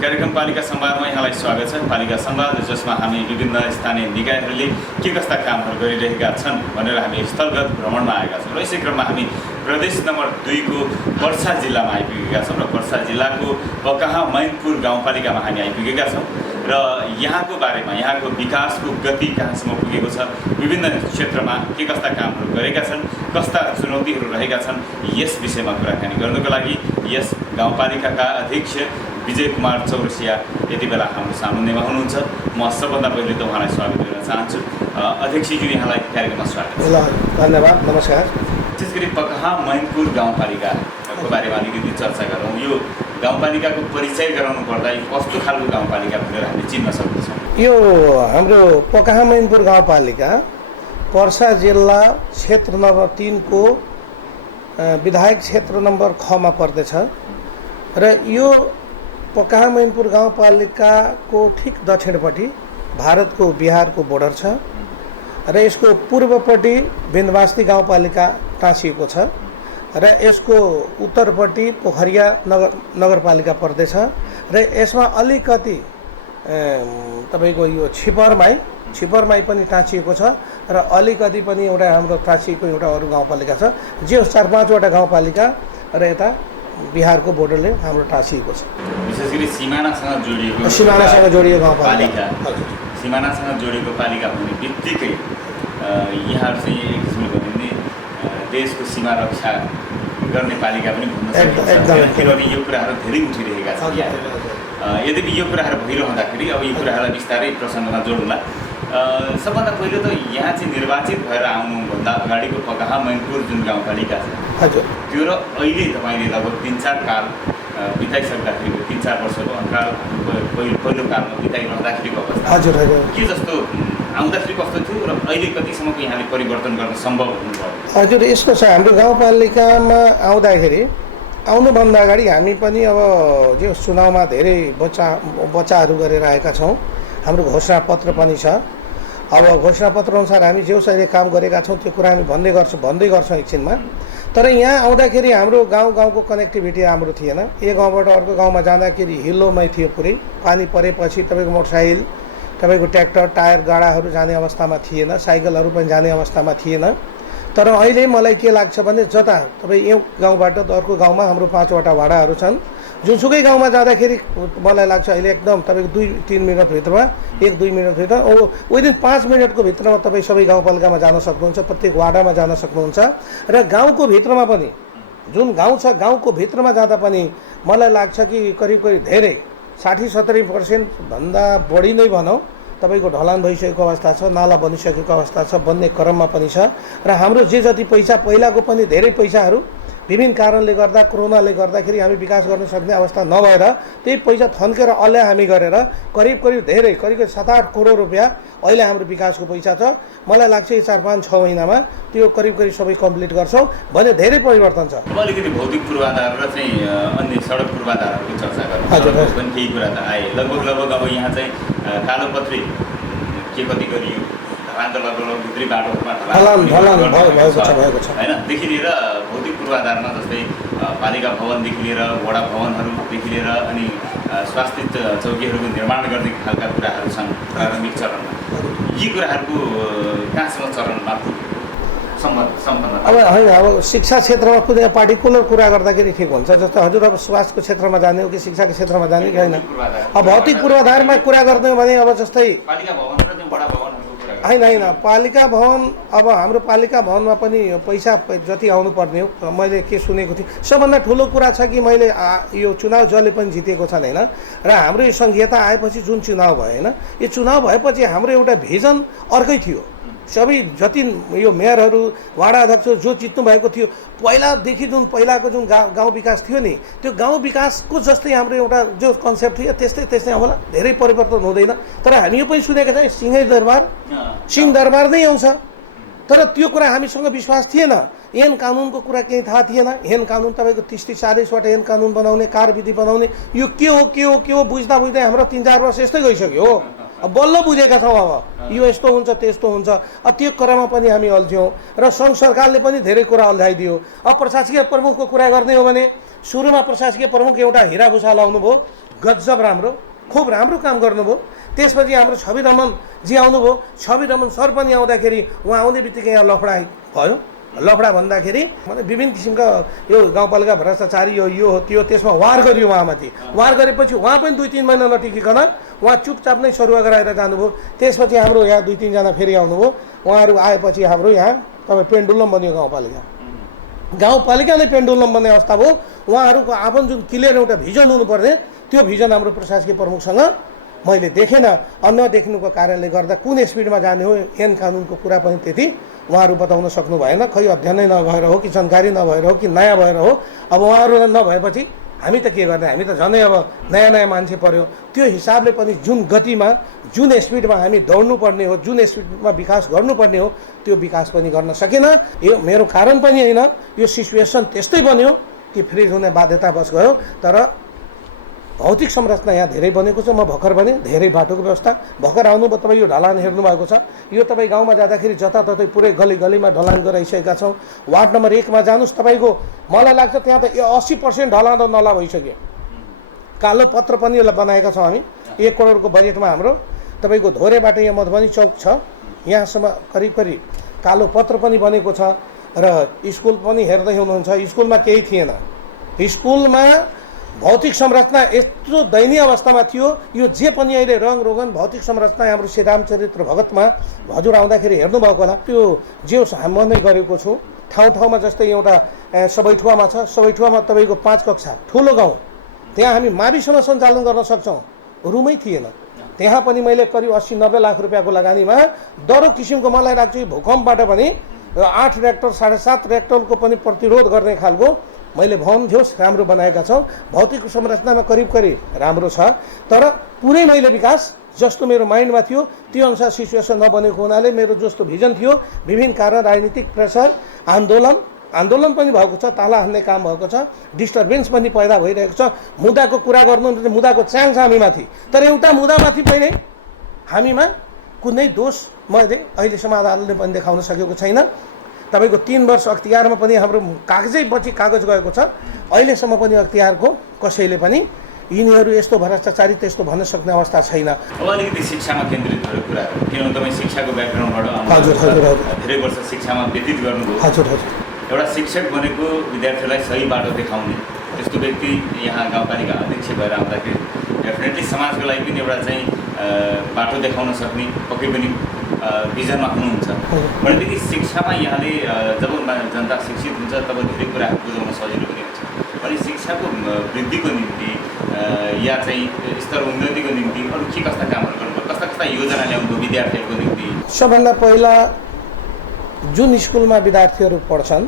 कार्यक्रम पालिका संवादमा यहाँलाई स्वागत छ। पालिका संवाद जसमा हामी विभिन्न स्थानीय निकायहरूले के कस्ता कामहरू गरिरहेका छन् भनेर हामी स्थलगत भ्रमणमा आएका छौँ र यसै क्रममा हामी प्रदेश नम्बर 2 को पर्सा जिल्लामा आइपुगेका छौँ र पर्सा जिल्लाको पकहाँ मैनपुर गाउँपालिकामा हामी आइपुगेका छौँ र यहाँको बारेमा यहाँको विकासको गति कहाँसम्म पुगेको छ, विभिन्न क्षेत्रमा के कस्ता कामहरू गरेका छन्, कस्ता चुनौतीहरू रहेका छन्, यस विषयमा कुराकानी गर्नको लागि यस गाउँपालिकाका अध्यक्ष विजय कुमार चौरसिया यति बेला हाम्रो सामुन्नेमा हुनुहुन्छ। म सबभन्दा पहिले त उहाँलाई स्वागत गर्न चाहन्छु। अध्यक्षज्यू यहाँलाई कार्यक्रममा स्वागत छ। धन्यवाद, नमस्कार। विशेष गरी पकहाँ मैनपुर गाउँपालिकाको बारेमा अलिकति चर्चा गरौँ। यो गाउँपालिकाको परिचय गराउनु पर्दा कस्तो खालको गाउँपालिका भनेर हामी चिन्न सक्दछौँ? यो हाम्रो पकहाँ मैनपुर गाउँपालिका पर्सा जिल्ला क्षेत्र नम्बर 3 को विधायक क्षेत्र नम्बर 6 मा पर्दछ र यो पकहाँ मैनपुर गाउँपालिकाको ठिक दक्षिणपट्टि भारतको बिहारको बोर्डर छ र यसको पूर्वपट्टि बिन्दवास्ती गाउँपालिका टाँसिएको छ र यसको उत्तरपट्टि पोखरिया नगरपालिका पर्दछ र यसमा अलिकति तपाईको यो छिपरमाई पनि टाँसिएको छ र अलिकति पनि एउटा हाम्रो टाँसिएको एउटा अरू गाउँपालिका छ, जे 4-5 वटा गाउँपालिका र यता बिहारको बोर्डरले हाम्रो टाँसिएको छ। विशेष गरी सिमानासँग जोडिएको गाउँपालिका, सिमानासँग जोडिएको पालिका हुने बित्तिकै यहाँहरू चाहिँ एक किसिमले भन्यो भने देशको सीमा रक्षा गर्ने पालिका पनि भन्न सकिन्छ, किनभने यो कुराहरू धेरै उठिरहेका छन्। यद्यपि यो कुराहरू भइरहँदाखेरि अब यो कुराहरूलाई बिस्तारै प्रसङ्गमा जोडौँला। सबभन्दा पहिलो त यहाँ चाहिँ निर्वाचित भएर आउनुभन्दा अगाडिको पकहाँ मैनपुर जुन गाउँपालिका छ हजुर, त्यो र अहिले तपाईँले लगभग 3-4 काल बिताइसक्दाखेरि 3-4 वर्षको अन्तराल पहिलो कालमा बिताइरहँदाखेरिको अवस्था हजुर के जस्तो आउँदाखेरि कस्तो थियो र अहिले कतिसम्मको यहाँले परिवर्तन गर्न सम्भव हुनुभयो? हजुर, यस्तो छ, हाम्रो गाउँपालिकामा आउनुभन्दा अगाडि हामी पनि अब जो चुनावमा धेरै बच्चाहरू गरेर आएका छौँ। हाम्रो घोषणापत्र पनि छ। अब घोषणापत्र अनुसार हामी जे अहिले काम गरेका छौँ त्यो कुरा हामी भन्दै गर्छौँ एकछिनमा। तर यहाँ आउँदाखेरि हाम्रो गाउँको कनेक्टिभिटी राम्रो थिएन। एक गाउँबाट अर्को गाउँमा जाँदाखेरि हिल्लोमै थियो, पुरै पानी परेपछि तपाईँको मोटरसाइकल, तपाईँको ट्र्याक्टर, टायर, गाडाहरू जाने अवस्थामा थिएन, साइकलहरू पनि जाने अवस्थामा थिएन। तर अहिले मलाई के लाग्छ भने जता तपाईँ एक गाउँबाट अर्को गाउँमा हाम्रो 5 वटा वाडाहरू छन्। जुनसुकै गाउँमा जाँदाखेरि मलाई लाग्छ अहिले एकदम तपाईँको 2-3 मिनटभित्रमा 1-2 मिनटभित्र विदिन 5 मिनटको भित्रमा तपाईँ सबै गाउँपालिकामा जान सक्नुहुन्छ, प्रत्येक वाडामा जान सक्नुहुन्छ। र गाउँको भित्रमा पनि जुन गाउँ छ गाउँको भित्रमा जाँदा पनि मलाई लाग्छ कि करिब धेरै 60-70% भन्दा बढी नै भनौँ तपाईँको ढलान भइसकेको अवस्था छ, नाला बनिसकेको अवस्था छ, बन्ने क्रममा पनि छ। र हाम्रो जे जति पैसा पहिलाको पनि धेरै पैसाहरू विभिन्न कारणले गर्दा कोरोनाले गर्दाखेरि हामी विकास गर्न सक्ने अवस्था नभएर त्यही पैसा थन्केर अल्ल्या हामी गरेर करिब 7-8 करोड रुपियाँ अहिले हाम्रो विकासको पैसा छ। मलाई लाग्छ यो 4-5-6 महिनामा त्यो करिब सबै कम्प्लिट गर्छौँ भने धेरै परिवर्तन छ। अब अलिकति भौतिक पूर्वाधार र चाहिँ अन्य सडक पूर्वाधारहरूको चर्चा गर्नु पनि केही कुरा त आए। लगभग अब यहाँ चाहिँ कालोपत्री के कति गरियो, भित्री बाटोहरूमा होइन देखि लिएर भौतिक पूर्वाधारमा जस्तै पालिका भवनदेखि लिएर वडा भवनहरूदेखि लिएर अनि स्वास्थ्य चौकीहरूको निर्माण गर्ने खालका कुराहरू छन् प्रारम्भिक चरणमा। यी कुराहरूको कहाँसम्म चरणमा सम्पन्न? अब होइन, अब शिक्षा क्षेत्रमा कुनै पार्टिकुलर कुरा गर्दाखेरि ठिक हुन्छ। जस्तो हजुर अब स्वास्थ्यको क्षेत्रमा जाने हो कि शिक्षाको क्षेत्रमा जाने कि होइन? अब भौतिक पूर्वाधारमा कुरा गर्ने हो भने अब जस्तै पालिका भवन र वडा भवनहरूको होइन पालिका भवन, अब हाम्रो पालिका भवनमा पनि पैसा जति आउनुपर्ने हो मैले के सुनेको थिएँ। सबभन्दा ठुलो कुरा छ कि मैले यो चुनाव जसले पनि जितेको छन् होइन, र हाम्रो यो सङ्घीयता आएपछि जुन चुनाव भयो होइन, यो चुनाव भएपछि हाम्रो एउटा भिजन अर्कै थियो। सबै जति यो मेयरहरू, वाडा अध्यक्ष जो जित्नु भएको थियो पहिलादेखि पहिलाको जुन गाउँ विकास थियो नि, त्यो गाउँ विकासको जस्तै हाम्रो एउटा जो कन्सेप्ट थियो त्यस्तै होला, धेरै परिवर्तन हुँदैन। तर हामी यो पनि सुनेका थियौँ सिंह दरबार नै आउँछ, तर त्यो कुरा हामीसँग विश्वास थिएन। ऐन कानुनको कुरा केही थाहा थिएन। ऐन कानुन तपाईँको 30-40 वटा ऐन कानुन बनाउने, कार्यविधि बनाउने, यो के हो बुझ्दा हाम्रो 3-4 वर्ष यस्तै गइसक्यो हो। अब बल्ल बुझेका छौँ अब यो यस्तो हुन्छ त्यस्तो हुन्छ। अब त्यो क्रममा पनि हामी अल्झ्यौँ र सङ्घ सरकारले पनि धेरै कुरा अल्झाइदियो। अब प्रशासकीय प्रमुखको कुरा गर्ने हो भने सुरुमा प्रशासकीय प्रमुख एउटा हिरा भूषाल आउनुभयो, गजब राम्रो, खुब राम्रो काम गर्नुभयो। त्यसपछि हाम्रो छवि रमनजी आउनुभयो। छवि रमन सर पनि आउँदाखेरि उहाँ आउने बित्तिकै यहाँ लफडा भयो। लफडा भन्दाखेरि मतलब विभिन्न किसिमका यो गाउँपालिका भ्रष्टाचारी यो हो त्यो, त्यसमा वार गरियो उहाँमाथि। वार गरेपछि उहाँ पनि 2-3 महिना नटिकिकन उहाँ चुपचाप नै सरुवा गराएर जानुभयो। त्यसपछि हाम्रो यहाँ 2-3 जना फेरि आउनुभयो। उहाँहरू आएपछि हाम्रो यहाँ तपाईँ पेन्डुलम बन्यो गाउँपालिका नै पेन्डुलम बन्ने अवस्था भयो। उहाँहरूको आफ्नो जुन क्लियर एउटा भिजन हुनुपर्ने त्यो भिजन हाम्रो प्रशासकीय प्रमुखसँग मैले देखेन। नदेखिनुको कारणले गर्दा कुन स्पिडमा जाने हो ऐन कानुनको कुरा पनि त्यति उहाँहरू बताउन सक्नु भएन। खै अध्ययनै नभएर हो कि जानकारी नभएर हो कि नयाँ भएर हो। अब उहाँहरू नभएपछि हामी त के गर्ने, हामी त झनै अब नयाँ नयाँ मान्छे पर्यो। त्यो हिसाबले पनि जुन गतिमा जुन स्पिडमा हामी दौड्नुपर्ने हो, जुन स्पिडमा विकास गर्नुपर्ने हो त्यो विकास पनि गर्न सकेन। यो मेरो कारण पनि होइन, यो सिचुएसन त्यस्तै बन्यो कि फ्रिज हुने बाध्यतावश गयो। तर भौतिक संरचना यहाँ धेरै बनेको छ। म भर्खर भने धेरै बाटोको व्यवस्था भर्खर आउनुभयो। तपाईँ यो ढलान हेर्नुभएको छ। यो तपाईँ गाउँमा जाँदाखेरि जताततै पुरै गली गलीमा ढलान गराइसकेका छौँ। वार्ड नम्बर 1 मा जानुहोस्, तपाईँको मलाई लाग्छ त्यहाँ त 80% ढलान र नला भइसक्यो। कालो पत्र पनि बनाएका छौँ हामी। 1 करोडको बजेटमा हाम्रो तपाईँको धोरेबाट यहाँ मधुबनी चौक छ, यहाँसम्म करिब करिब कालो पत्र पनि बनेको छ। र स्कुल पनि हेर्दै हुनुहुन्छ, स्कुलमा केही थिएन। स्कुलमा भौतिक संरचना यत्रो दयनीय अवस्थामा थियो। यो जे पनि अहिले रङ रोगन भौतिक संरचना हाम्रो श्री रामचरित्र भगतमा हजुर आउँदाखेरि हेर्नुभएको होला। त्यो जे म नै गरेको छु। ठाउँ ठाउँमा जस्तै एउटा सबैठुवामा छ, सबैठुवामा तपाईँको 5 कक्षा ठुलो गाउँ, त्यहाँ हामी माविसम्म सञ्चालन गर्न सक्छौँ। रुमै थिएन। त्यहाँ पनि मैले करिब 80-90 लाख रुपियाँको लगानीमा दरो किसिमको मलाई लाग्छ भूकम्पबाट पनि 8 रिएक्टर 7.5 रिएक्टरको पनि प्रतिरोध गर्ने खालको मैले भवन जोस् राम्रो बनाएका छौँ। भौतिक संरचनामा करिब राम्रो छ। तर पुरै मैले विकास जस्तो मेरो माइन्डमा थियो त्यो अनुसार सिचुएसन नबनेको हुनाले मेरो जस्तो भिजन थियो, विभिन्न कारण राजनीतिक प्रेसर, आन्दोलन पनि भएको छ, ताला हान्ने काम भएको छ, डिस्टर्बेन्स पनि पैदा भइरहेको छ। मुद्दाको कुरा गर्नु मुद्दाको च्याङ छ हामीमाथि, तर एउटा मुद्दामाथि पनि हामीमा कुनै दोष मैले अहिलेसम्म अदालतले पनि देखाउन सकेको छैन। तपाईँको 3 वर्ष अख्तियारमा पनि हाम्रो कागज गएको छ। अहिलेसम्म पनि अख्तियारको कसैले पनि यिनीहरू यस्तो भ्रष्टाचारी त्यस्तो भन्न सक्ने अवस्था छैन। अब अलिकति शिक्षामा केन्द्रित भएको कुरा हो, किनभने तपाईँ शिक्षाको ब्याकग्राउन्डबाट हजुर धेरै वर्ष शिक्षामा व्यतीत गर्नुभयो। हजुर एउटा शिक्षक भनेको विद्यार्थीलाई सही बाटो देखाउने त्यस्तो व्यक्ति यहाँ गाउँपालिका अध्यक्ष भएर आउँदाखेरि डेफिनेटली समाजको लागि पनि एउटा चाहिँ बाटो देखाउन सक्ने पक्कै पनि भिजनमा हुनुहुन्छ। भनेदेखि शिक्षामा यहाँले जब जनता शिक्षित हुन्छ तब धेरै कुराहरू बुझाउन सजिलो पनि हुन्छ। अनि शिक्षाको वृद्धिको निम्ति या चाहिँ स्तर उन्नतिको निम्ति अरू के कस्ता कामहरू गर्नुभयो, कस्ता योजना ल्याउनुभयो विद्यार्थीहरूको निम्ति? सबभन्दा पहिला जुन स्कुलमा विद्यार्थीहरू पढ्छन्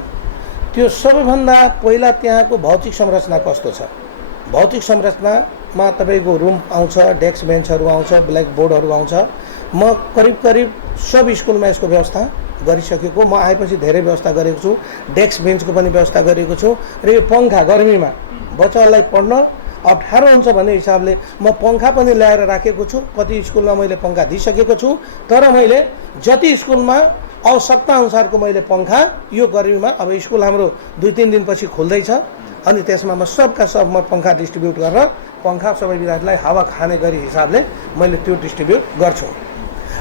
त्यो सबैभन्दा पहिला त्यहाँको भौतिक संरचना कस्तो छ। भौतिक संरचनामा तपाईँको रुम आउँछ, डेस्क बेन्चहरू आउँछ, ब्ल्याक बोर्डहरू आउँछ। म करिब सब स्कुलमा यसको व्यवस्था गरिसकेको। म आएपछि धेरै व्यवस्था गरेको छु। डेस्क बेन्चको पनि व्यवस्था गरेको छु। र यो पङ्खा गर्मीमा बच्चालाई पढ्न अप्ठ्यारो हुन्छ भन्ने हिसाबले म पङ्खा पनि ल्याएर राखेको छु। कति स्कुलमा मैले पङ्खा दिइसकेको छु। तर मैले जति स्कुलमा आवश्यकता अनुसारको मैले पङ्खा यो गर्मीमा अब स्कुल हाम्रो 2-3 दिनपछि खुल्दैछ अनि त्यसमा म सबका सब म पङ्खा डिस्ट्रिब्युट गरेर पङ्खा सबै विद्यार्थीलाई हावा खाने गरी हिसाबले मैले त्यो डिस्ट्रिब्युट गर्छु।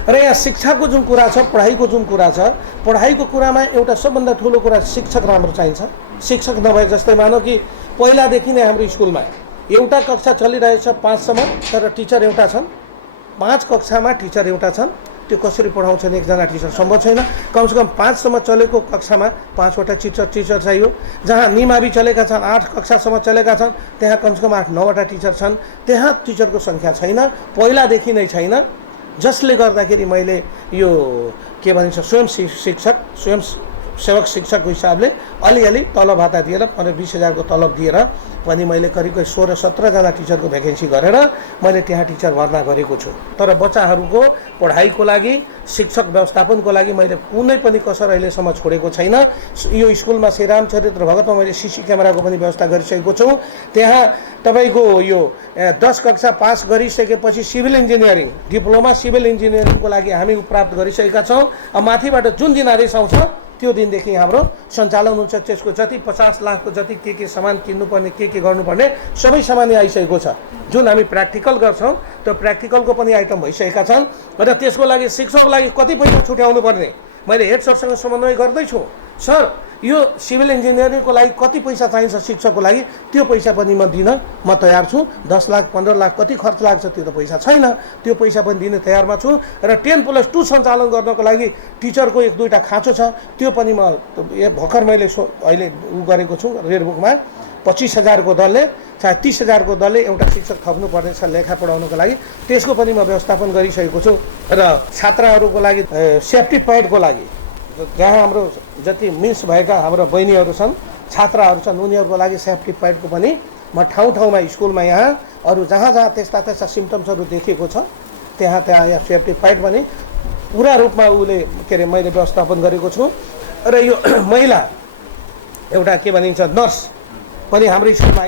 र यहाँ शिक्षाको जुन कुरा छ, पढाइको जुन कुरा छ, पढाइको कुरामा एउटा सबभन्दा ठुलो कुरा शिक्षक राम्रो चाहिन्छ। शिक्षक नभए जस्तै मानौ कि पहिलादेखि नै हाम्रो स्कुलमा एउटा कक्षा चलिरहेछ 5 सम्म, तर टिचर एउटा छन्। 5 कक्षामा टिचर एउटा छन्। त्यो कसरी पढाउँछन् एकजना टिचर सम्भव छैन। कमसेकम 5 सम्म चलेको कक्षामा 5 वटा टिचर चाहियो। जहाँ निमावि चलेका छन् 8 कक्षासम्म चलेका छन् त्यहाँ कमसेकम 8-9 वटा टिचर छन्। त्यहाँ टिचरको सङ्ख्या छैन, पहिलादेखि नै छैन। जसले गर्दाखेरि मैले यो के भनिन्छ स्वयं सेवक शिक्षकको हिसाबले अलिअलि तलब भाता दिएर 15-20 हजारको तलब दिएर पनि मैले करिब 16-17 जना टिचरको भ्याकेन्सी गरेर मैले त्यहाँ टिचर भर्ना गरेको छु। तर बच्चाहरूको पढाइको लागि शिक्षक व्यवस्थापनको लागि मैले कुनै पनि कसर अहिलेसम्म छोडेको छैन। यो स्कुलमा श्री रामचरित्र भगतमा मैले सीसी क्यामेराको पनि व्यवस्था गरिसकेको छु। त्यहाँ तपाईँको यो 10 कक्षा पास गरिसकेपछि सिभिल इन्जिनियरिङ डिप्लोमा सिभिल इन्जिनियरिङको लागि हामी प्राप्त गरिसकेका छौँ। अब माथिबाट जुन दिन आदेश आउँछ त्यो दिनदेखि हाम्रो सञ्चालन हुन्छ। त्यसको जति 50 लाखको जति के सामान किन्नुपर्ने के गर्नुपर्ने सबै सामान आइसकेको छ। जुन हामी प्र्याक्टिकल गर्छौँ त्यो प्र्याक्टिकलको पनि आइटम भइसकेका छन् र त्यसको लागि शिक्षकको लागि कति पैसा छुट्याउनु पर्ने मैले हेड सरसँग समन्वय गर्दैछु। सर यो सिभिल इन्जिनियरिङको लागि कति पैसा चाहिन्छ शिक्षकको लागि, त्यो पैसा पनि म दिन म तयार छु। 10 लाख 15 लाख कति खर्च लाग्छ त्यो त पैसा छैन, त्यो पैसा पनि दिने तयारमा छु। र 10+2 सञ्चालन गर्नको लागि टिचरको 1-2टा खाँचो छ, त्यो पनि म भर्खर मैले अहिले गरेको छु। रेडबुकमा 25,000 को दलले चाहे 30,000 को दलले एउटा शिक्षक थप्नु पर्नेछ लेखा पढाउनको लागि, त्यसको पनि म व्यवस्थापन गरिसकेको छु। र छात्राहरूको लागि सेफ्टी प्याडको लागि जहाँ हाम्रो जति मिस भएका हाम्रो बहिनीहरू छन् छात्राहरू छन् उनीहरूको लागि सेफ्टी प्याडको पनि म ठाउँ स्कुलमा यहाँ अरू जहाँ त्यस्ता सिम्टम्सहरू देखेको छ त्यहाँ यहाँ सेफ्टी प्याड पनि पुरा रूपमा उसले के अरे मैले व्यवस्थापन गरेको छु। र यो महिला एउटा के भनिन्छ नर्स पनि हाम्रो स्कुलमा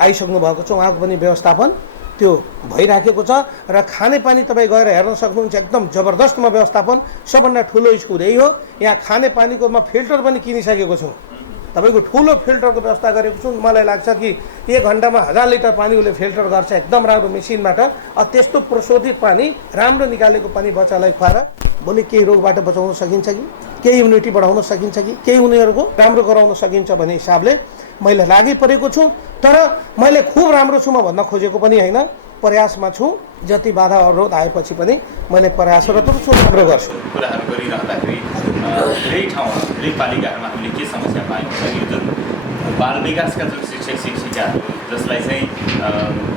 आइसक्नु भएको छ, उहाँको पनि व्यवस्थापन त्यो भइराखेको छ। र खानेपानी तपाईँ गएर हेर्न सक्नुहुन्छ, एकदम जबरदस्तमा व्यवस्थापन। सबभन्दा ठुलो स्कुल यही हो। यहाँ खानेपानीको म फिल्टर पनि किनिसकेको छु, तपाईँको ठुलो फिल्टरको व्यवस्था गरेको छु। मलाई लाग्छ कि 1 घन्टामा 1000 लिटर पानी उसले फिल्टर गर्छ एकदम राम्रो मेसिनबाट। त्यस्तो प्रशोधित पानी राम्रो निकालेको पानी बच्चालाई खुवाएर भोलि केही रोगबाट बचाउन सकिन्छ कि केही इम्युनिटी बढाउन सकिन्छ कि केही उनीहरूको राम्रो गराउन सकिन्छ भन्ने हिसाबले मैले लागि परेको छु। तर मैले खुब राम्रो छु म भन्न खोजेको पनि होइन, प्रयासमा छु। जति बाधा अवरोध आएपछि पनि मैले प्रयासरत छु, राम्रो गर्छु। कुराहरू गरिरहँदाखेरि धेरै ठाउँमा धेरै पालिकाहरूमा हामीले के समस्या पायौँ भने यो जुन बाल विकासका जुन शिक्षक शिक्षिकाहरू जसलाई चाहिँ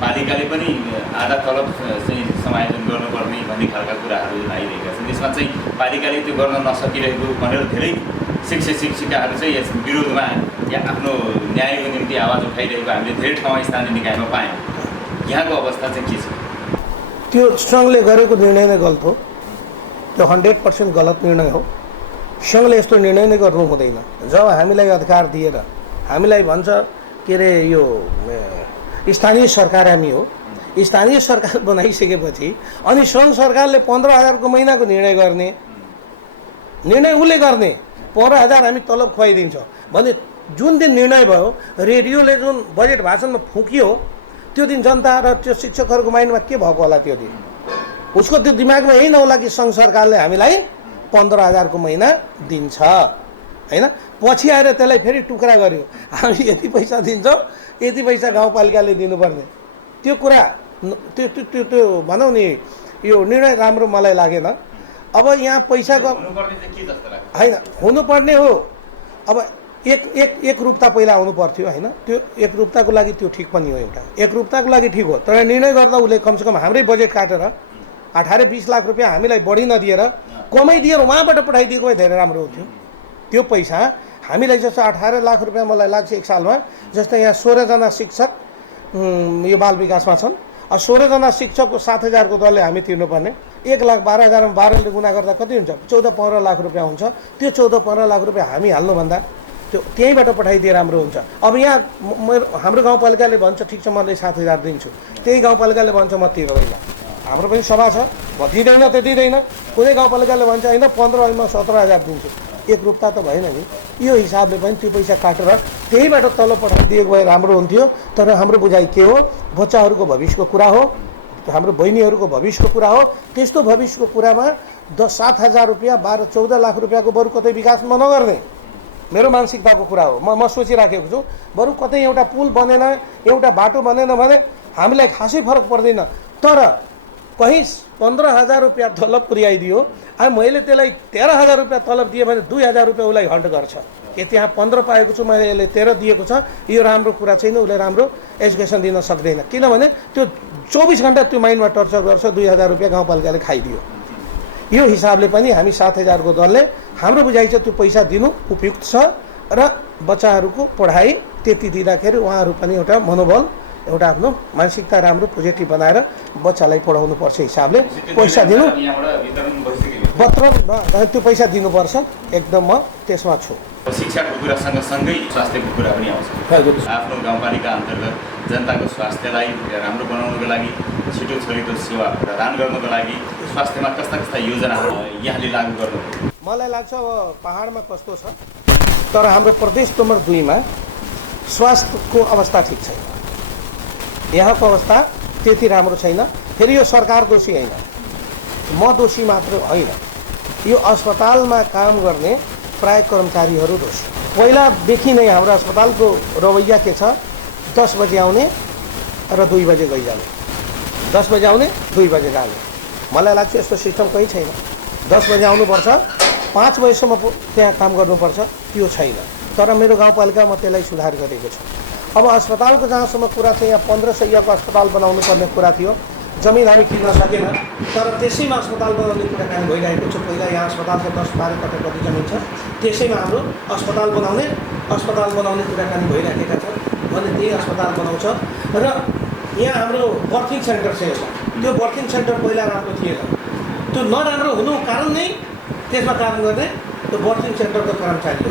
पालिकाले पनि आधा तलब चाहिँ समायोजन गर्नुपर्ने भन्ने खालका कुराहरू जुन आइरहेका छन्, त्यसमा चाहिँ पालिकाले त्यो गर्न नसकिरहेको भनेर धेरै शिक्षक शिक्षिकाहरू चाहिँ यस विरोधमा या आफ्नो न्यायको निम्ति आवाज उठाइरहेको हामीले धेरै ठाउँमा स्थानीय निकायमा पायौँ। यहाँको अवस्था चाहिँ के छ? त्यो सङ्घले गरेको निर्णय नै गलत हो, त्यो 100% गलत निर्णय हो। सङ्घले यस्तो निर्णय नै गर्नु हुँदैन। जब हामीलाई अधिकार दिएर हामीलाई भन्छ के अरे यो स्थानीय सरकार हामी हो, स्थानीय सरकार बनाइसकेपछि अनि सङ्घ सरकारले 15,000 को महिनाको निर्णय गर्ने, निर्णय उसले गर्ने 15,000 हामी तलब खुवाइदिन्छ भने जुन दिन निर्णय भयो रेडियोले जुन बजेट भाषणमा फुकियो त्यो दिन जनता र त्यो शिक्षकहरूको माइन्डमा के भएको होला? त्यो दिन उसको त्यो दिमागमा यही नहोला कि सङ्घ सरकारले हामीलाई 15,000 को महिना दिन्छ होइन। पछि आएर त्यसलाई फेरि टुक्रा गर्यो, हामी यति पैसा दिन्छौँ यति पैसा गाउँपालिकाले दिनुपर्ने। त्यो कुरा त्यो भनौँ नि यो निर्णय राम्रो मलाई लागेन। अब यहाँ पैसाको होइन हुनुपर्ने हो। अब एक रूपता पहिला आउनु पर्थ्यो होइन, त्यो एकरूपताको लागि त्यो ठिक पनि हो, एउटा एकरूपताको लागि ठिक हो। तर निर्णय गर्दा उसले कमसेकम हाम्रै बजेट काटेर 18-20 लाख रुपियाँ हामीलाई बढी नदिएर कमै दिएर उहाँबाट पठाइदिएको भए धेरै राम्रो हुन्थ्यो। त्यो पैसा हामीलाई जस्तो 18 लाख रुपियाँ मलाई लाग्छ एक सालमा, जस्तै यहाँ 16 जना शिक्षक यो बाल विकासमा छन्। 16 जना शिक्षकको 7,000 को दरले हामी तिर्नुपर्ने 1,12,000 मा 12 ले गुणा गर्दा कति हुन्छ? 14-15 लाख रुपियाँ हुन्छ। त्यो 14-15 लाख रुपियाँ हामी हाल्नुभन्दा त्यो त्यहीँबाट पठाइदिए राम्रो हुन्छ। अब यहाँ हाम्रो गाउँपालिकाले भन्छ ठिक छ मैले 7,000 दिन्छु, त्यही गाउँपालिकाले भन्छ म तिर्दैन। हाम्रो पनि सभा छ, म दिँदैन त दिँदैन। कुनै गाउँपालिकाले भन्छ होइन 15 म 17,000 दिन्छु। एकरूपता त भएन नि। यो हिसाबले पनि त्यो पैसा काटेर त्यहीबाट तल पठाइदिएको भए राम्रो हुन्थ्यो। तर हाम्रो बुझाइ के हो? बच्चाहरूको भविष्यको कुरा हो, हाम्रो बहिनीहरूको भविष्यको कुरा हो। त्यस्तो भविष्यको कुरामा 7,000 रुपियाँ 12-14 लाख रुपियाँको बरु कतै विकासमा नगर्ने मेरो मानसिकताको कुरा हो। म सोचिराखेको छु बरु कतै एउटा पुल बनेन एउटा बाटो बनेन भने हामीलाई खासै फरक पर्दैन। तर कहीँ 15,000 रुपियाँ तलब पुर्याइदियो अनि मैले त्यसलाई 13,000 रुपियाँ तलब दिएँ भने 2,000 रुपियाँ उसलाई हन्ट गर्छ कि त्यहाँ 15 पाएको छु मैले यसले 13 दिएको छ, यो राम्रो कुरा छैन, उसले राम्रो एजुकेसन दिन सक्दैन। किनभने त्यो 24 घन्टा त्यो माइन्डमा टर्चर गर्छ। 2,000 रुपियाँ गाउँपालिकाले खाइदियो। यो हिसाबले पनि हामी 7,000 को दरले हाम्रो बुझाइ छ त्यो पैसा दिनु उपयुक्त छ र बच्चाहरूको पढाइ त्यति दिँदाखेरि उहाँहरू पनि एउटा मनोबल एउटा आफ्नो मानसिकता राम्रो पोजिटिभ बनाएर बच्चालाई पढाउनु पर्छ हिसाबले पैसा दिनु वितरण त्यो पैसा दिनुपर्छ। एकदम म त्यसमा छु। शिक्षाको कुरा सँगसँगै स्वास्थ्यको कुरा पनि आउँछ। आफ्नो गाउँपालिका अन्तर्गत जनताको स्वास्थ्यलाई राम्रो बनाउनको लागि छिटो छरितो सेवा प्रदान गर्नको लागि स्वास्थ्यमा कस्ता कस्ता योजनाहरू यहाँले लागू गर्नु? मलाई लाग्छ अब पहाडमा कस्तो छ, तर हाम्रो प्रदेश नम्बर 2 मा स्वास्थ्यको अवस्था ठिक छैन। यहाँको अवस्था त्यति राम्रो छैन। फेरि यो सरकार दोषी होइन, म दोषी मात्र होइन, यो अस्पतालमा काम गर्ने प्राय कर्मचारीहरू दोषी। पहिलादेखि नै हाम्रो अस्पतालको रवैया के छ, 10 बजे आउने र 2 बजे गइजाने, 10 बजे आउने 2 बजे जाने। मलाई लाग्छ यस्तो सिस्टम कहीँ छैन। 10 बजे आउनुपर्छ, 5 बजेसम्म त्यहाँ काम गर्नुपर्छ, त्यो छैन। तर मेरो गाउँपालिका म त्यसलाई सुधार गरेको छु। अब अस्पतालको जहाँसम्म कुरा छ, यहाँ 15 सयको अस्पताल बनाउनु पर्ने कुरा थियो, जमिन हामी किन्न सकेन, तर त्यसैमा अस्पताल बनाउने कुराकानी भइरहेको छ। पहिला यहाँ अस्पताल छ, 10-12 कट्टा कति जमिन छ, त्यसैमा हाम्रो अस्पताल बनाउने कुराकानी भइरहेका छन्। भने त्यही अस्पताल बनाउँछ र यहाँ हाम्रो बर्थिङ सेन्टर छ एउटा, त्यो बर्थिङ सेन्टर पहिला राम्रो थिएन। त्यो नराम्रो हुनु कारण नै त्यसमा काम गर्ने त्यो बर्थिङ सेन्टरको कर्मचारी हो।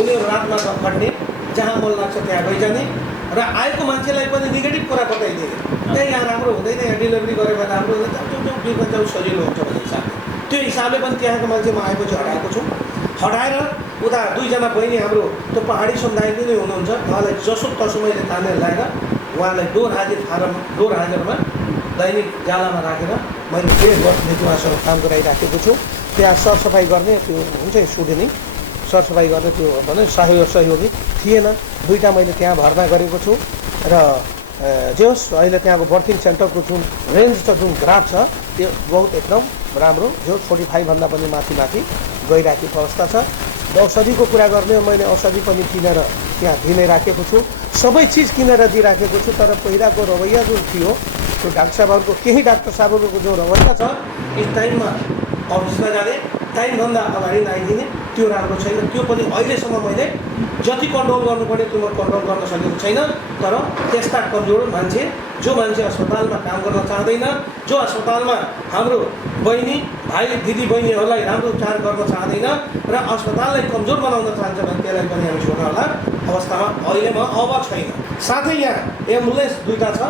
उनीहरू रातमा खट्ने, जहाँ मन लाग्छ त्यहाँ गइजाने र आएको मान्छेलाई पनि नेगेटिभ कुरा बताइदिने। त्यही यहाँ राम्रो हुँदैन, यहाँ डेलिभरी गरेर राम्रो हुँदैन, जो बिचमा चाहिँ सजिलो हुन्छ भन्ने हिसाबले, त्यो हिसाबले पनि त्यहाँको मान्छे म आएपछि हटाएको छु। हटाएर उता 2 जना बहिनी हाम्रो त्यो पहाडी समुदायको नै हुनुहुन्छ, उहाँलाई जसोतसो मैले तानेर ल्याएर उहाँलाई डोर हाजिरमा दैनिक जालामा राखेर मैले 1.5 वर्षदेखि उहाँसँग काम गराइराखेको छु। त्यहाँ सरसफाइ गर्ने त्यो हुन्छ स्टुडेन्ट सरसफाइ गर्ने त्यो भने सहयोगी थिएन, 2टा मैले त्यहाँ भर्ना गरेको छु। र जे होस् अहिले त्यहाँको बर्थिङ सेन्टरको जुन रेन्ज छ, जुन ग्राफ छ, त्यो बहुत एकदम राम्रो, जो 45 भन्दा पनि माथि गइराखेको अवस्था छ। औषधिको कुरा गर्ने, मैले औषधि पनि किनेर त्यहाँ दिने राखेको छु, सबै चिज किनेर दिइराखेको छु। तर पहिलाको रवैया जुन थियो, त्यो डाक्टर साहबहरूको केही डाक्टर साहबहरूको जो रवैया छ, यस टाइममा अफिसमा जाने, टाइमभन्दा अगाडि नआइदिने, त्यो राम्रो छैन। त्यो पनि अहिलेसम्म मैले जति कन्ट्रोल गर्नुपर्ने त्यो म कन्ट्रोल गर्न सकेको छैन। तर त्यस्ता कमजोर मान्छे, जो मान्छे अस्पतालमा काम गर्न चाहँदैन, जो अस्पतालमा हाम्रो बहिनी भाइ दिदी बहिनीहरूलाई राम्रो उपचार गर्न चाहँदैन र अस्पताललाई कमजोर बनाउन चाहन्छ भने त्यसलाई पनि हामी छोड्न होला अवस्थामा अहिलेमा अब छैन। साथै यहाँ एम्बुलेन्स 2टा छ,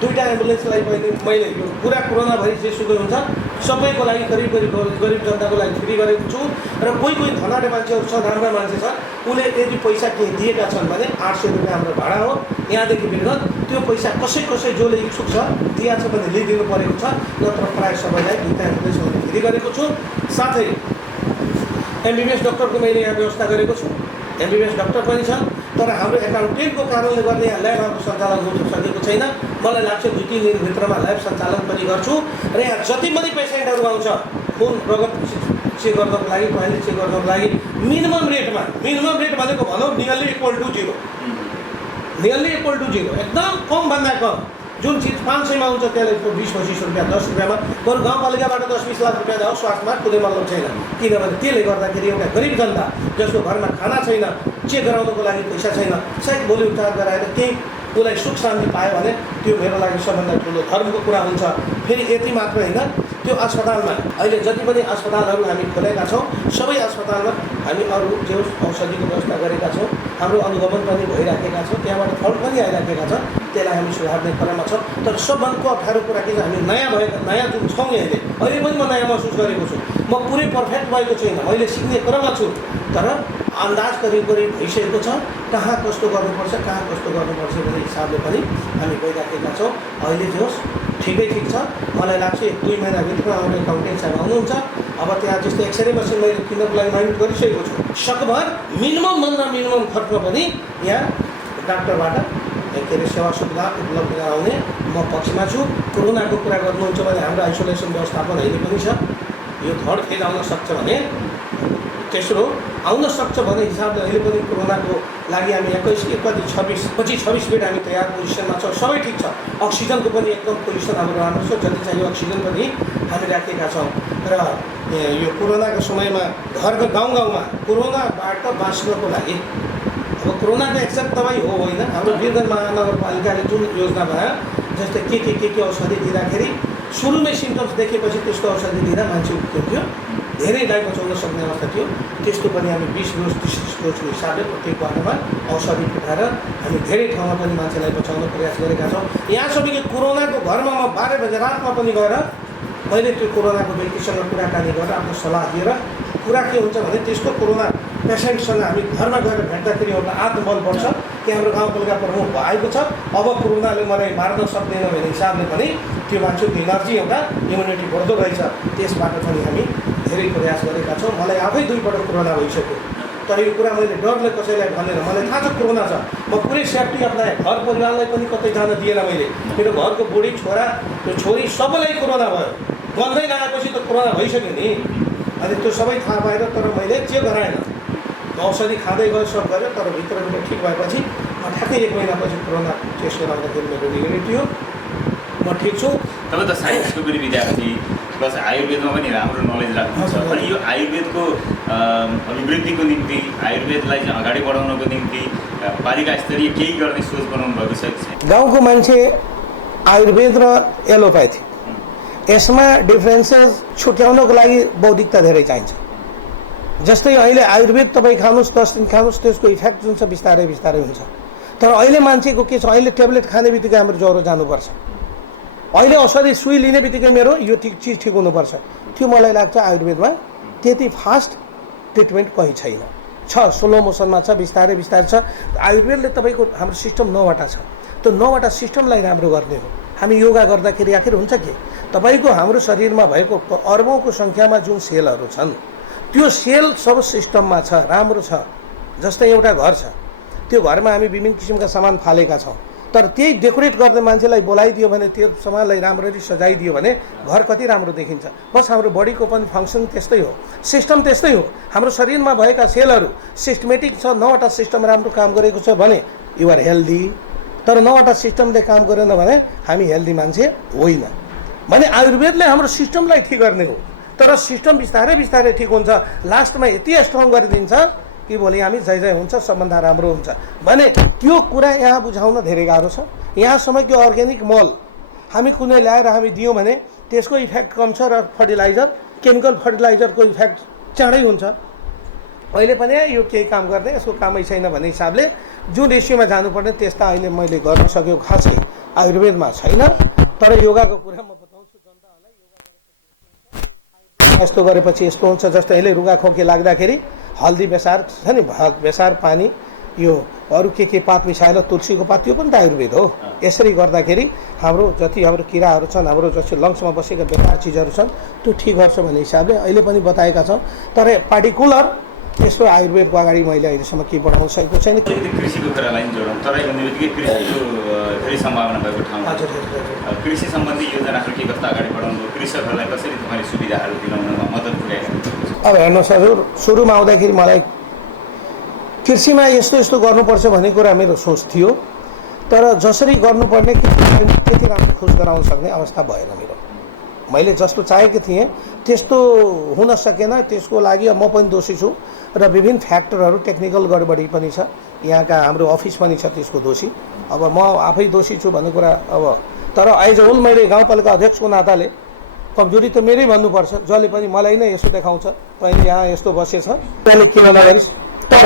2टा एम्बुलेन्सलाई मैले यो पुरा कोरोना भरि जेसुकै हुन्छ सबैको लागि गरिब जनताको लागि फ्री गरेको छु। र कोही धनाढ्य मान्छेहरू छ, राम्रा मान्छे छ, उसले यदि पैसा केही दिएका छन् भने 800 रुपियाँ हाम्रो भाडा हो यहाँदेखि विगत, त्यो पैसा कसै जसले इच्छुक छ दिएको छ भने लिइदिनु परेको छ, नत्र प्रायः सबैलाई 2टा एम्बुलेन्स मैले फ्री गरेको छु। साथै एमबिबिएस डक्टरको मैले यहाँ व्यवस्था गरेको छु, एमबिबिएस डक्टर पनि छ। तर हाम्रो एकाउन्टेन्टको कारणले गर्दा यहाँ ल्याबहरूको सञ्चालन हुन सकेको छैन। मलाई लाग्छ 2-3 दिनभित्रमा ल्याब सञ्चालन पनि गर्छु। र यहाँ जति पनि पेसेन्टहरू आउँछ खुन रगत चेक गर्नको लागि, पहिले चेक गर्नको लागि मिनिमम रेट भनेको भनौँ नियरली इक्वल टु जिरो, एकदम कमभन्दा कम। जुन चिज 500 मा आउँछ त्यसलाई 20-25 रुपियाँ, 10 रुपियाँमा। बरु गाउँपालिकाबाट 10-20 लाख रुपियाँ जाओस् स्वास्थ्यमा कुनै मतलब छैन, किनभने त्यसले गर्दाखेरि एउटा गरिब जनता जसको घरमा खाना छैन, चेक गराउनको लागि पैसा छैन, सायद भोलि उपचार गराएर केही उसलाई सुख शान्ति पायो भने त्यो मेरो लागि सबभन्दा ठुलो धर्मको कुरा हुन्छ। फेरि यति मात्र होइन, त्यो अस्पतालमा अहिले जति पनि अस्पतालहरू हामी खोलेका छौँ, सबै अस्पतालमा हामी अरू जो औषधिको व्यवस्था गरेका छौँ, हाम्रो अनुगमन पनि भइराखेका छौँ, त्यहाँबाट फल पनि आइराखेका छ, त्यसलाई हामी सुधार्ने क्रममा छौँ। तर सबभन्दा अप्ठ्यारो कुरा के छ, हामी नयाँ जुन छौँ अहिले पनि म नयाँ महसुस गरेको छु। म पुरै पर्फेक्ट भएको छैन, मैले सिक्ने क्रममा छु, तर अन्दाज करिब भइसकेको छ, कहाँ कस्तो गर्नुपर्छ भन्ने हिसाबले पनि हामी गइराखेका छौँ। अहिले जो ठिक छ, मलाई लाग्छ 1-2 महिनाभित्रमा आउने एकाउन्टेन्ट साहब आउनुहुन्छ। अब त्यहाँ जस्तै एक्सरे मसिन मैले किन्नको लागि माइन्ड गरिसकेको छु। सकभर मिनिमम खर्चमा पनि यहाँ डाक्टरबाट के अरे सेवा सुविधा उपलब्ध गराउने म पक्षमा छु। कोरोनाको कुरा गर्नुहुन्छ भने हाम्रो आइसोलेसन व्यवस्थापन अहिले पनि छ, यो थर्ड फेज आउन सक्छ भने, तेस्रो आउन सक्छ भन्ने हिसाबले अहिले पनि कोरोनाको लागि हामी 26 बेड हामी तयार पोजिसनमा छौँ, सबै ठिक छ। अक्सिजनको पनि एकदम पोजिसन हाम्रो राम्रो छ, जति चाहियो अक्सिजन पनि हामी राखेका छौँ। र यो कोरोनाको समयमा गाउँमा कोरोनाबाट बाँच्नको लागि अब कोरोनाको एक्ज्याक्ट दबाई हो होइन, हाम्रो वीरगञ्ज महानगरपालिकाले जुन योजना बनायो, जस्तै के औषधि दिँदाखेरि सुरुमै सिम्टम्स देखेपछि त्यस्तो औषधि दिँदा मान्छे उठ्थ्यो, धेरै लाइफ बचाउन सक्ने अवस्था थियो। त्यस्तो पनि हामी 20 डोज 30 डोजको हिसाबले प्रत्येक बाटोमा औषधि पठाएर हामी धेरै ठाउँमा पनि मान्छेलाई बचाउन प्रयास गरेका छौँ। यहाँसम्म कि कोरोनाको घरमा म 12 बजे रातमा पनि गएर मैले त्यो कोरोनाको व्यक्तिसँग कुराकानी गरेर आफ्नो सल्लाह दिएर कुरा के हुन्छ भने त्यसको कोरोना पेसेन्टसँग हामी घरमा गएर भेट्दाखेरि एउटा आत्मबल बढ्छ कि हाम्रो गाउँपालिका प्रमुख भएको छ, अब कोरोनाले मलाई मार्न सक्दैन भन्ने हिसाबले पनि त्यो मान्छेको इनर्जी एउटा इम्युनिटी बढ्दो रहेछ। त्यसबाट पनि हामी धेरै प्रयास गरेका छौँ। मलाई आफै 2 पटक कोरोना भइसक्यो, तर यो कुरा मैले डरले कसैलाई भनेर, मलाई थाहा छ कोरोना छ, म पुरै सेफ्टी अप्नाएँ। घर परिवारलाई पनि कतै जान दिएन मैले। मेरो घरको बुढी छोरा त्यो छोरी सबैलाई कोरोना भयो। गन्दै लगाएपछि त कोरोना भइसक्यो नि। अनि त्यो सबै थाहा पाएर तर मैले के गराएन, म औषधि खाँदै गएँ, सब गरेँ, तर भित्र ठिक भएपछि म ठ्याक्कै 1 महिनापछि कोरोना टेस्ट गराउँदाखेरि मेरो नेगेटिभ हो, म ठिक छु। तपाईँ त साइन्सको पनि विद्यार्थी प्लस आयुर्वेदमा पनि राम्रो नलेज राख्नुहुन्छ। अनि यो आयुर्वेदको अभिवृद्धिको निम्ति, आयुर्वेदलाई चाहिँ अगाडि बढाउनको निम्ति पालिका स्तरीय केही गर्ने सोच बनाउनु भएको छ? गाउँको मान्छे आयुर्वेद र एलोप्याथी यसमा डिफ्रेन्सेस छुट्याउनको लागि बौद्धिकता धेरै चाहिन्छ। जस्तै अहिले आयुर्वेद तपाईँ खानुहोस्, 10 दिन खानुहोस्, त्यसको इफेक्ट जुन छ बिस्तारै बिस्तारै हुन्छ। तर अहिले मान्छेको के छ, अहिले ट्याब्लेट खाने बित्तिकै हाम्रो ज्वरो जानुपर्छ, अहिले औषधि सुई लिने बित्तिकै मेरो यो चिज ठिक हुनुपर्छ। त्यो मलाई लाग्छ आयुर्वेदमा त्यति फास्ट ट्रिटमेन्ट कहीँ छैन, छ स्लो मोसनमा छ, बिस्तारै बिस्तारै छ। आयुर्वेदले तपाईँको हाम्रो सिस्टम 9वटा छ, त्यो 9वटा सिस्टमलाई राम्रो गर्ने हो। हामी योगा गर्दाखेरि आखिर हुन्छ के, तपाईँको हाम्रो शरीरमा भएको अर्बौँको सङ्ख्यामा जुन सेलहरू छन् त्यो सेल सब सिस्टममा छ, राम्रो छ। जस्तै एउटा घर छ, त्यो घरमा हामी विभिन्न किसिमका सामान फालेका छौँ, तर त्यही डेकोरेट गर्ने मान्छेलाई बोलाइदियो भने, त्यो सामानलाई राम्ररी सजाइदियो भने घर कति राम्रो देखिन्छ। बस हाम्रो बडीको पनि फङ्सन त्यस्तै हो, सिस्टम त्यस्तै हो। हाम्रो शरीरमा भएका सेलहरू सिस्टमेटिक छ, 9वटा सिस्टम राम्रो काम गरेको छ भने यु आर हेल्दी। तर 9वटा सिस्टमले काम गरेन भने हामी हेल्दी मान्छे होइन। भने आयुर्वेदले हाम्रो सिस्टमलाई ठिक गर्ने हो, तर सिस्टम बिस्तारै बिस्तारै ठिक हुन्छ, लास्टमा यति स्ट्रङ गरिदिन्छ कि भोलि हामी जय जय हुन्छ, सबभन्दा राम्रो हुन्छ। भने त्यो कुरा यहाँ बुझाउन धेरै गाह्रो छ। यहाँसम्म कि अर्ग्यानिक मल हामी कुनै ल्याएर हामी दियौँ भने त्यसको इफेक्ट कम छ, र फर्टिलाइजर केमिकल फर्टिलाइजरको इफेक्ट चाँडै हुन्छ। अहिले पनि यो केही काम गर्ने, यसको कामै छैन भन्ने हिसाबले जुन रेसियोमा जानुपर्ने त्यस्ता अहिले मैले गर्न सक्यो खासै आयुर्वेदमा छैन। तर योगाको कुरा म बताउँछु जनताहरूलाई, योगा यस्तो गरेपछि यस्तो हुन्छ। जस्तो अहिले रुगाखोकी लाग्दाखेरि हल्दी बेसार छ नि, बेसार पानी, यो अरू के पात मिसाएर तुलसीको पात, त्यो पनि त आयुर्वेद हो। यसरी गर्दाखेरि हाम्रो जति हाम्रो किराहरू छन्, हाम्रो जस्तो लङ्समा बसेका बेकार चिजहरू छन्, त्यो ठिक गर्छ भन्ने हिसाबले अहिले पनि बताएका छौँ। तर पार्टिकुलर यस्तो आयुर्वेदको अगाडि मैले अहिलेसम्म केही बढाउन सकेको छैन। कृषिको कुरालाई जोडौँ, तर यो बित्तिकै कृषिको धेरै सम्भावना भएको ठाउँ, कृषि सम्बन्धी योजनाहरू के कस्ता अगाडि बढाउनु, कृषकहरूलाई कसरी तपाईँले सुविधाहरू दिलाउनमा मद्दत पुर्याएको? अब हेर्नुहोस् हजुर, सुरुमा आउँदाखेरि मलाई कृषिमा यस्तो यस्तो गर्नुपर्छ भन्ने कुरा मेरो सोच थियो, तर जसरी गर्नुपर्ने त्यति राम्रो खोज गराउन सक्ने अवस्था भएन मेरो। मैले जस्तो चाहेको थिएँ त्यस्तो हुन सकेन। त्यसको लागि म पनि दोषी छु र विभिन्न फ्याक्टरहरू, टेक्निकल गडबडी पनि छ, यहाँका हाम्रो अफिस पनि छ त्यसको दोषी। अब म आफै दोषी छु भन्ने कुरा। अब तर एज अ होल मैले गाउँपालिका अध्यक्षको नाताले कमजोरी त मेरै भन्नुपर्छ। जसले पनि मलाई नै यसो देखाउँछ, तैँले यहाँ यस्तो बसेछ, तैँले किन नगरिस्। तर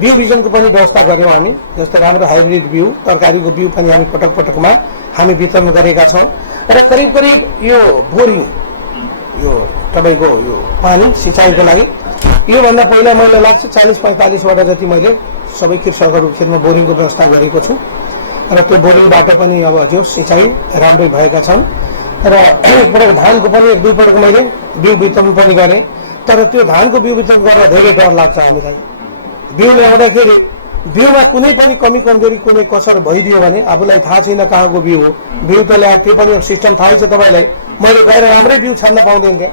बिउ बिजनको पनि व्यवस्था गऱ्यौँ हामी। जस्तै राम्रो हाइब्रिड बिउ, तरकारीको बिउ पनि हामी पटक पटकमा हामी वितरण गरेका छौँ। र करिब करिब यो बोरिङ, यो तपाईँको यो पानी सिँचाइको लागि योभन्दा पहिला मैले लाग्छ 40-45वटा जति मैले सबै कृषकहरू खेतमा बोरिङको व्यवस्था गरेको छु। र त्यो बोरिङबाट पनि अब जो सिँचाइ राम्रै भएका छन्। र एकपटक धानको पनि 1-2 पटक मैले बिउ वितरण पनि गरेँ। तर त्यो धानको बिउ वितरण गर्दा धेरै डर लाग्छ हामीलाई। बिउ ल्याउँदाखेरि बिउमा कुनै पनि कमी कमजोरी, कुनै कसर भइदियो भने आफूलाई थाहा छैन कहाँको बिउ हो। बिउ त ल्यायो, त्यो पनि सिस्टम थाहै छ तपाईँलाई। मैले गएर राम्रै बिउ छान्न पाउँदैन थिएँ।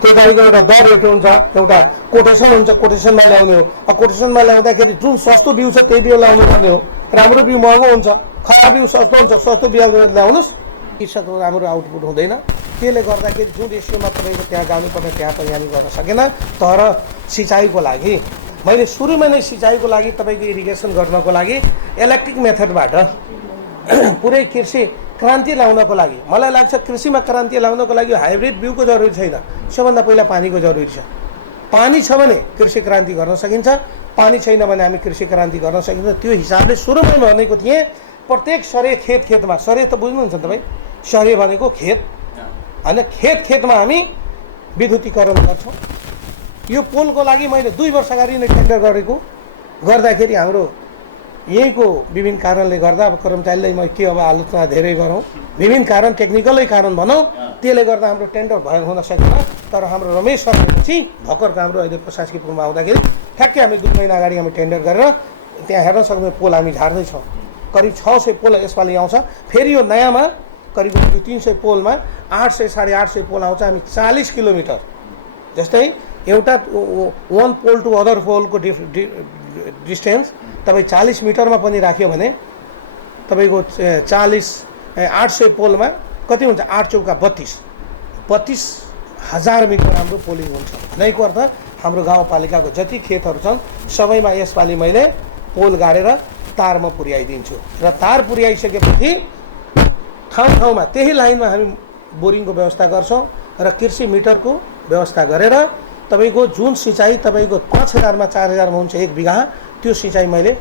त्यो तपाईँको एउटा दर रेट हुन्छ, एउटा कोटेसन हुन्छ, कोटेसनमा ल्याउने हो। अब कोटेसनमा ल्याउँदाखेरि जुन सस्तो बिउ छ त्यही बिउ ल्याउनु पर्ने हो। राम्रो बिउ महँगो हुन्छ, खराब बिउ सस्तो हुन्छ। सस्तो बिउ ल्याउनुहोस्, कृषकको राम्रो आउटपुट हुँदैन। त्यसले गर्दाखेरि जुन रेसियोमा तपाईँको त्यहाँ जानुपर्ने त्यहाँ पनि हामी गर्न सकेन। तर सिँचाइको लागि मैले सुरुमा नै सिँचाइको लागि तपाईँको इरिगेसन गर्नको लागि इलेक्ट्रिक मेथडबाट पुरै कृषि क्रान्ति ल्याउनको लागि मलाई लाग्छ कृषिमा क्रान्ति ल्याउनको लागि हाइब्रिड बिउको जरुरी छैन। सबभन्दा पहिला पानीको जरुरी छ। पानी छ भने कृषि क्रान्ति गर्न सकिन्छ, पानी छैन भने हामी कृषि क्रान्ति गर्न सकिन्छ। त्यो हिसाबले सुरुमै भनेको थिएँ प्रत्येक सरे खेतमा, सरे त बुझ्नुहुन्छ तपाईँ, सरे भनेको खेत होइन, खेतमा हामी विद्युतीकरण गर्छौँ। यो पोलको लागि मैले 2 वर्ष अगाडि नै टेन्डर गर्दाखेरि हाम्रो यहीँको विभिन्न कारणले गर्दा अब कर्मचारीलाई म के अब आलोचना धेरै गरौँ, विभिन्न कारण टेक्निकलै कारण भनौँ, त्यसले गर्दा हाम्रो टेन्डर भएर हुन सकेन। तर हाम्रो रमेश सर आएपछि भर्खरको हाम्रो अहिले प्रशासकीय पूर्वमा आउँदाखेरि ठ्याक्कै हामी 2 महिना अगाडि हामी टेन्डर गरेर त्यहाँ हेर्न सक्ने पोल हामी झार्दैछौँ। करिब 600 पोल यसपालि आउँछ। फेरि यो नयाँमा करिब 300 पोलमा 800 साढे 800 पोल आउँछ। हामी 40 किलोमिटर जस्तै एउटा one पोल टु अदर पोलको डिस्टेन्स तपाईँ 40 मिटरमा पनि राख्यो भने तपाईँको 800 पोलमा कति हुन्छ? 8 चौका 32,000 मिटर हाम्रो पोलिङ हुन्छ। भनेको अर्थ हाम्रो गाउँपालिकाको जति खेतहरू छन् सबैमा यसपालि मैले पोल गाडेर तार म पुर्याइदिन्छु र तार पुर्याइसकेपछि ठाउँ त्यही लाइनमा हामी बोरिङको व्यवस्था गर्छौँ र कृषि मिटरको व्यवस्था गरेर तपाईँको जुन सिँचाइ तपाईँको 5,000मा 4,000मा हुन्छ 1 बिघा, त्यो सिँचाइ मैले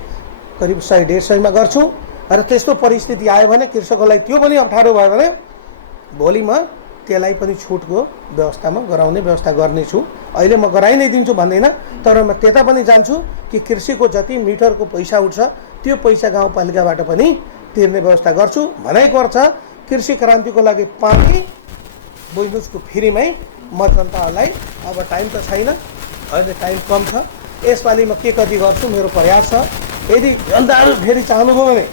करिब 100-150मा गर्छु। र त्यस्तो परिस्थिति आयो भने कृषकलाई त्यो पनि अप्ठ्यारो भयो भने भोलि म त्यसलाई पनि छुटको व्यवस्थामा गराउने व्यवस्था गर्नेछु। अहिले म गराइ नै दिन्छु भन्दैन, तर म त्यता पनि जान्छु कि कृषिको जति मिटरको पैसा उठ्छ त्यो पैसा गाउँपालिकाबाट पनि तिर्ने व्यवस्था गर्छु। भनेको अर्थ कृषि क्रान्तिको लागि पानी बुझ्नुहोस् फ्रीमै म जनताहरूलाई, अब टाइम त छैन, अहिले टाइम कम छ, यसपालि म के कति गर्छु मेरो प्रयास छ। यदि जनताहरू फेरि चाहनुभयो भने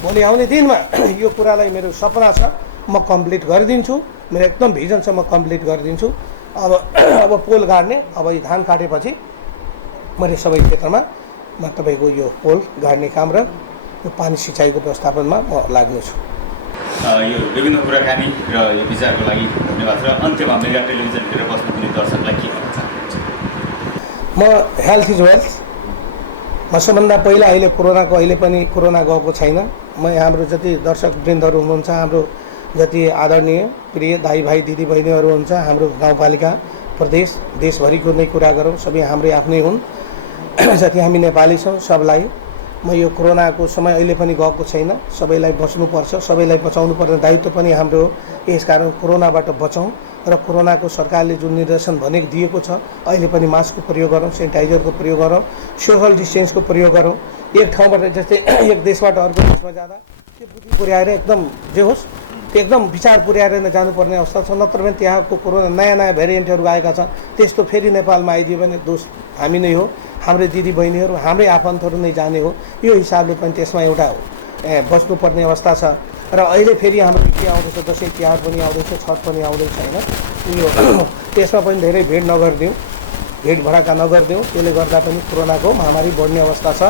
भोलि आउने दिनमा यो कुरालाई मेरो सपना छ म कम्प्लिट गरिदिन्छु, मेरो एकदम भिजन छ म कम्प्लिट गरिदिन्छु। अब पोल गाड्ने, अब यो धान काटेपछि मैले सबै क्षेत्रमा म तपाईँको यो पोल गाड्ने काम र यो पानी सिँचाइको व्यवस्थापनमा म लाग्नेछु। यो विभिन्न कुराकानी र यो विचारको लागि धन्यवाद। र अन्त्यमा मेगा टेलिभिजन हेरेर बस्नुहुने दर्शकलाई के भन्न चाहनुहुन्छ? म हेल्थ इज वेल्थ, म सबभन्दा पहिला अहिले कोरोनाको अहिले पनि कोरोना गएको छैन। म हाम्रो जति दर्शक वृन्दहरू हुनुहुन्छ, हाम्रो जति आदरणीय प्रिय दाइ भाइ दिदी बहिनीहरू हुन्छ, हाम्रो गाउँपालिका प्रदेश देशभरिको नै कुरा गरौँ, सबै हाम्रै आफ्नै हुन्। जति हामी नेपाली छौँ सबलाई म यो कोरोनाको समय अहिले पनि गएको छैन। सबैलाई बच्नुपर्छ, सबैलाई बचाउनु पर्ने दायित्व पनि हाम्रो। यसकारण कोरोनाबाट बचाउँ र कोरोनाको सरकारले जुन निर्देशन भनेको दिएको छ अहिले पनि मास्कको प्रयोग गरौँ, सेनिटाइजरको प्रयोग गरौँ, सोशल डिस्टेन्सको प्रयोग गरौँ। एक ठाउँबाट जस्तै एक देशबाट अर्को देशमा जाँदा त्यो बुद्धि पुर्याएर एकदम जे होस् एकदम विचार पुर्याएर नै जानुपर्ने अवस्था छ। नत्र भने त्यहाँको कोरोना नयाँ भेरिएन्टहरू आएका छन्, त्यस्तो फेरि नेपालमा आइदियो भने दोष हामी नै हो, हाम्रै दिदी बहिनीहरू हाम्रै आफन्तहरू नै जाने हो। यो हिसाबले पनि त्यसमा एउटा बच्नुपर्ने अवस्था छ। र अहिले फेरि हाम्रो के आउँदैछ, दसैँ तिहार पनि आउँदैछ, छठ पनि आउँदैछ होइन, यो त्यसमा पनि धेरै भिड नगरिदिउँ, भिड भडका नगरिदिउँ। त्यसले गर्दा पनि कोरोनाको महामारी बढ्ने अवस्था छ।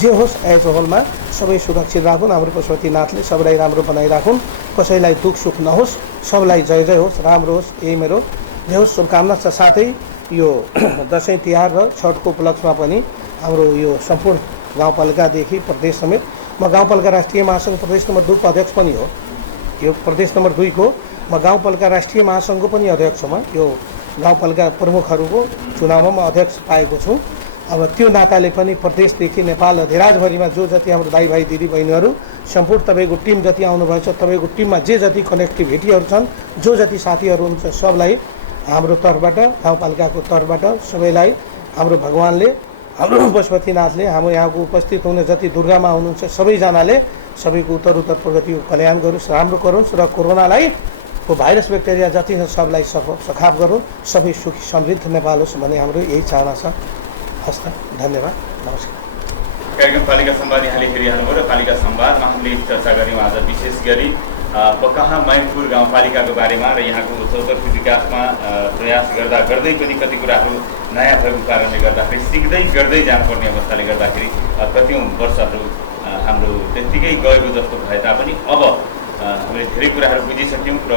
जे होस् एज अ होलमा सबै सुरक्षित राखुन्, हाम्रो पशुपतिनाथले सबैलाई राम्रो बनाइराखुन्, कसैलाई दुःख सुख नहोस्, सबलाई जय जय होस्, राम्रो होस्, यही मेरो जे होस् शुभकामना छ। साथै यो दसैँ तिहार र छठको उपलक्ष्यमा पनि हाम्रो यो सम्पूर्ण गाउँपालिकादेखि प्रदेश समेत म गाउँपालिका राष्ट्रिय महासङ्घ प्रदेश नम्बर 2 को अध्यक्ष पनि हो। यो प्रदेश नम्बर 2 को म गाउँपालिका राष्ट्रिय महासङ्घको पनि अध्यक्ष हो। म यो गाउँपालिका प्रमुखहरूको चुनावमा म अध्यक्ष पाएको छु। अब त्यो नाताले पनि प्रदेशदेखि नेपाल अधिराजभरिमा जो जति हाम्रो दाइ भाइ दिदी बहिनीहरू सम्पूर्ण तपाईँको टिम जति आउनुभएछ, तपाईँको टिममा जे जति कनेक्टिभिटीहरू छन्, जो जति साथीहरू हुनुहुन्छ, सबलाई हाम्रो तर्फबाट गाउँपालिकाको तर्फबाट सबैलाई हाम्रो भगवान्ले, हाम्रो पशुपतिनाथले, हाम्रो यहाँको उपस्थित हुने जति दुर्गामा हुनुहुन्छ सबैजनाले सबैको उत्तर प्रगतिको कल्याण गरोस्, राम्रो गरोस् र कोरोनालाई को भाइरस ब्याक्टेरिया जति छ सबलाई सखाप गरौँ, सबै सुखी समृद्ध नेपाल होस् भन्ने हाम्रो यही चाहना छ। हस्त धन्यवाद, नमस्कार। कार्यक्रम पालिका संवाद यहाँले हेरिहाल्नुभयो र पालिका संवादमा हामीले चर्चा गऱ्यौँ आज विशेष गरी पकाहा मैनपुर गाउँपालिकाको बारेमा र यहाँको चौतर्फी विकासमा प्रयास गर्दै पनि कति कुराहरू नयाँ भएको कारणले गर्दाखेरि सिक्दै गर्दै जानुपर्ने अवस्थाले गर्दाखेरि कतिौँ वर्षहरू हाम्रो त्यत्तिकै गएको जस्तो भए तापनि अब हामीले धेरै कुराहरू बुझिसक्यौँ र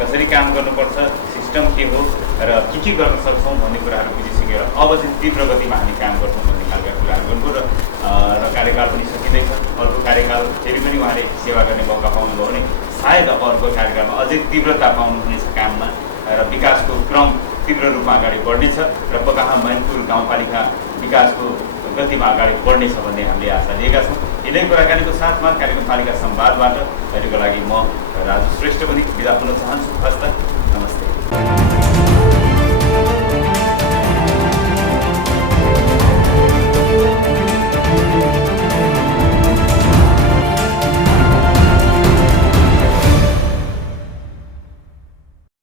कसरी काम गर्नुपर्छ, सिस्टम के हो र के गर्न सक्छौँ भन्ने कुराहरू बुझिसकेर अब चाहिँ तीव्र गतिमा हामी काम गर्छौँ भन्ने खालका कुराहरू गर्नुभयो र कार्यकाल पनि सकिँदैछ। अर्को कार्यकाल फेरि पनि उहाँले सेवा गर्ने मौका पाउनुभयो भने सायद अब अर्को कार्यकालमा अझै तीव्रता पाउनुहुनेछ काममा र विकासको क्रम तीव्र रूपमा अगाडि बढ्नेछ र पकाहा मैनपुर गाउँपालिका विकासको गतिमा अगाडि बढ्नेछ भन्ने हामीले आशा लिएका छौँ। यिनै कुराकानीको साथमा कार्यक्रम पालिका संवादबाट अहिलेको लागि म राजु श्रेष्ठ पनि बिदा हुन चाहन्छु। हस्त।